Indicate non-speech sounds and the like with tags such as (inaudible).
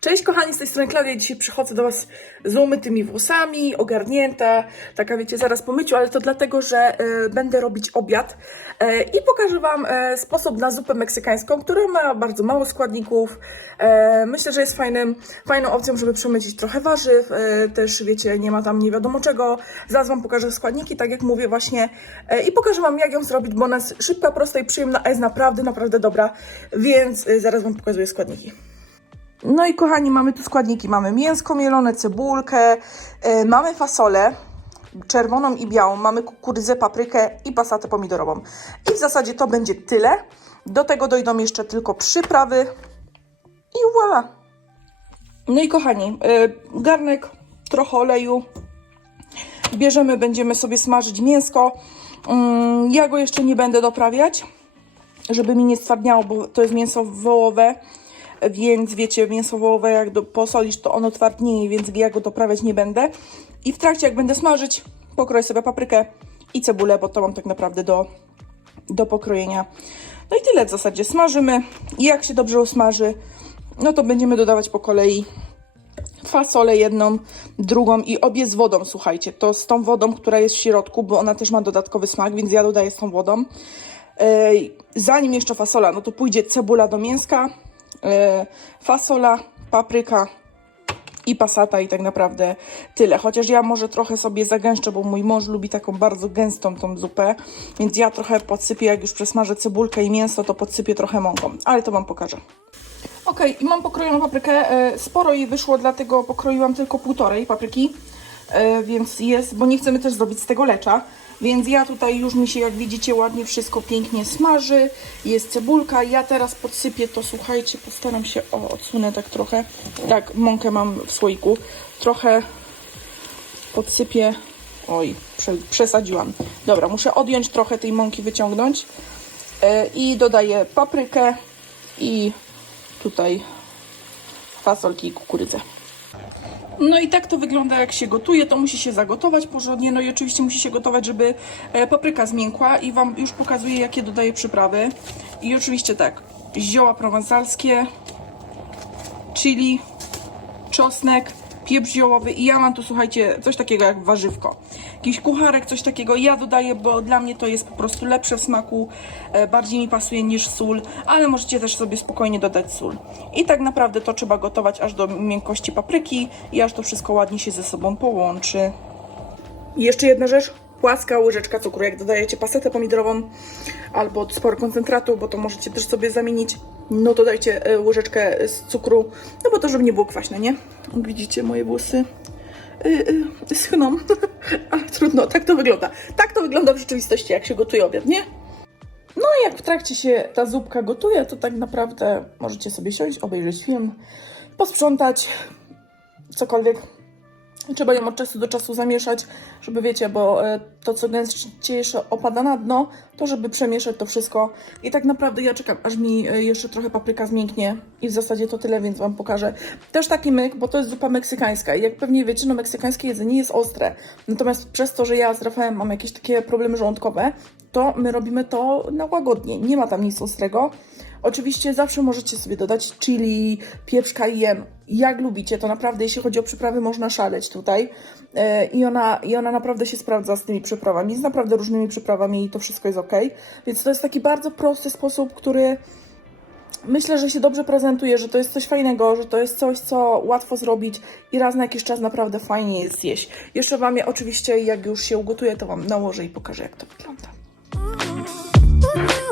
Cześć kochani, z tej strony Klaudia. Dzisiaj przychodzę do Was z umytymi włosami, ogarnięta, taka wiecie, zaraz po myciu, ale to dlatego, że e, będę robić obiad e, i pokażę Wam e, sposób na zupę meksykańską, która ma bardzo mało składników. E, myślę, że jest fajnym, fajną opcją, żeby przemycić trochę warzyw, e, też wiecie, nie ma tam nie wiadomo czego. Zaraz Wam pokażę składniki, tak jak mówię właśnie e, i pokażę Wam jak ją zrobić, bo ona jest szybka, prosta i przyjemna, a jest naprawdę, naprawdę dobra, więc e, zaraz Wam pokazuję składniki. No i kochani, mamy tu składniki. Mamy mięsko mielone, cebulkę, e, mamy fasolę czerwoną i białą, mamy kukurydzę, paprykę i pasatę pomidorową. I w zasadzie to będzie tyle. Do tego dojdą jeszcze tylko przyprawy i voilà. No i kochani, e, garnek, trochę oleju. Bierzemy, będziemy sobie smażyć mięsko. Mm, Ja go jeszcze nie będę doprawiać, żeby mi nie stwardniało, bo to jest mięso wołowe więc wiecie, mięso wołowe jak do, posolisz, to ono twardnieje, więc ja go doprawiać nie będę. I w trakcie, jak będę smażyć, pokroję sobie paprykę i cebulę, bo to mam tak naprawdę do, do pokrojenia. No i tyle w zasadzie. Smażymy i jak się dobrze usmaży, no to będziemy dodawać po kolei fasolę jedną, drugą i obie z wodą, słuchajcie. To z tą wodą, która jest w środku, bo ona też ma dodatkowy smak, więc ja dodaję z tą wodą. Zanim jeszcze fasola, no to pójdzie cebula do mięska, fasola, papryka i pasata i tak naprawdę tyle. Chociaż ja może trochę sobie zagęszczę, bo mój mąż lubi taką bardzo gęstą tą zupę, więc ja trochę podsypię, jak już przesmażę cebulkę i mięso, to podsypię trochę mąką, ale to Wam pokażę. Ok, i mam pokrojoną paprykę. E, Sporo jej wyszło, dlatego pokroiłam tylko półtorej papryki, e, więc jest, bo nie chcemy też zrobić z tego lecza. Więc ja tutaj już mi się, jak widzicie, ładnie wszystko pięknie smaży. Jest cebulka. Ja teraz podsypię to, słuchajcie, postaram się, o, odsunę tak trochę. Tak, mąkę mam w słoiku. Trochę podsypię. Oj, prze, przesadziłam. Dobra, muszę odjąć trochę tej mąki, wyciągnąć. E, I dodaję paprykę i tutaj fasolki i kukurydzę. No i tak to wygląda jak się gotuje, to musi się zagotować porządnie, no i oczywiście musi się gotować, żeby e, papryka zmiękła. I Wam już pokazuję jakie dodaję przyprawy. I oczywiście tak, zioła prowansalskie, chili, czosnek, pieprz ziołowy i ja mam tu, słuchajcie, coś takiego jak warzywko. Jakiś kucharek, coś takiego ja dodaję, bo dla mnie to jest po prostu lepsze w smaku, e, bardziej mi pasuje niż sól, ale możecie też sobie spokojnie dodać sól. I tak naprawdę to trzeba gotować aż do miękkości papryki i aż to wszystko ładnie się ze sobą połączy. Jeszcze jedna rzecz, płaska łyżeczka cukru. Jak dodajecie pasetę pomidorową albo sporo koncentratu, bo to możecie też sobie zamienić, no to dajcie e, łyżeczkę z cukru, no bo to żeby nie było kwaśne, nie? Widzicie moje włosy? Yy, yy, schną, (laughs) ale trudno, tak to wygląda. Tak to wygląda w rzeczywistości, jak się gotuje obiad, nie? No i jak w trakcie się ta zupka gotuje, to tak naprawdę możecie sobie siąść, obejrzeć film, posprzątać, cokolwiek. Trzeba ją od czasu do czasu zamieszać, żeby wiecie, bo e, to co gęściejsze opada na dno, to żeby przemieszać to wszystko. I tak naprawdę ja czekam, aż mi e, jeszcze trochę papryka zmięknie i w zasadzie to tyle, więc Wam pokażę. Też taki myk, bo to jest zupa meksykańska i jak pewnie wiecie, no meksykańskie jedzenie jest ostre. Natomiast przez to, że ja z Rafałem mam jakieś takie problemy żołądkowe, to my robimy to na łagodnie. Nie ma tam nic ostrego. Oczywiście zawsze możecie sobie dodać chili, pieprz cayenne, jak lubicie, to naprawdę jeśli chodzi o przyprawy można szaleć tutaj E, i ona, i ona naprawdę się sprawdza z tymi przyprawami, z naprawdę różnymi przyprawami i to wszystko jest ok, więc to jest taki bardzo prosty sposób, który myślę, że się dobrze prezentuje, że to jest coś fajnego, że to jest coś, co łatwo zrobić i raz na jakiś czas naprawdę fajnie jest zjeść. Jeszcze Wam je oczywiście, jak już się ugotuje, to Wam nałożę i pokażę, jak to wygląda. Ooh.